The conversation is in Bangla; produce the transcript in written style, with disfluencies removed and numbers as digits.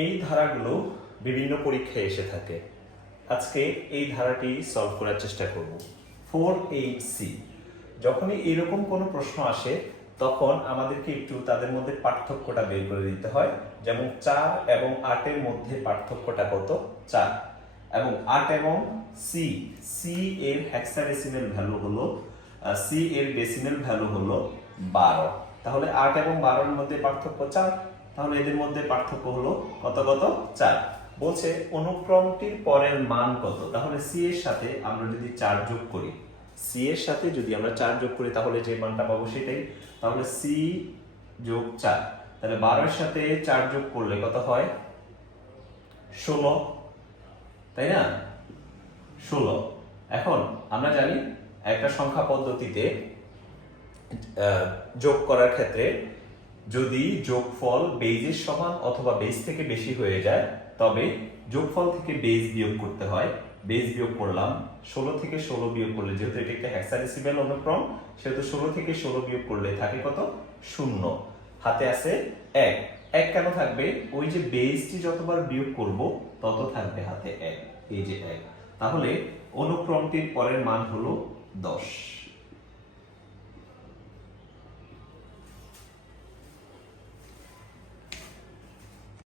এই ধারাগুলো বিভিন্ন পরীক্ষায় এসে থাকে। আজকে এই ধারাটি সলভ করার চেষ্টা করব। 4-8C যখনই এরকম কোনো প্রশ্ন আসে তখন আমাদেরকে একটু তাদের মধ্যে পার্থক্যটা বের করে দিতে হয়। যেমন 4 এবং 8-এর মধ্যে পার্থক্যটা কত? 4। এবং 8 এবং সি এর হেক্সাডেসিমেল ভ্যালু হলো, সি এর ডেসিমেল ভ্যালু হলো 12। তাহলে 8 এবং 12-এর মধ্যে পার্থক্য 4। তাহলে এদের মধ্যে পার্থক্য হলো কত কত? 4। বলছে অনুক্রমটির পরের মান কত? তাহলে সি এর সাথে আমরা যদি 4 যোগ করি, সি এর সাথে যদি আমরা 4 যোগ করি তাহলে যে মানটা পাবো সেটাই। তাহলে সি যোগ 4, তাহলে 12 এর সাথে 4 যোগ করলে কত হয়? 16, তাই না? 16। এখন আমরা জানি একটা সংখ্যা পদ্ধতিতে যোগ করার ক্ষেত্রে যদি যোগফল বেজের সমান অথবা বেজ থেকে বেশি হয়ে যায় তবে যোগফল থেকে বেজ বিয়োগ করতে হয়। বেজ বিয়োগ করলাম, 16 থেকে 16 বিয়োগ করলে, যেহেতু এটা একটা হেক্সাডেসিমেল অনুক্রম সেহেতু 16 থেকে 16 বিয়োগ করলে থাকে কত? 0। হাতে আছে 1। 1 কেন থাকবে? ওই যে বেজটি যতবার বিয়োগ করব তত থাকবে হাতে 1, এই যে 1। তাহলে অনুক্রমটির পরের মান হলো 10।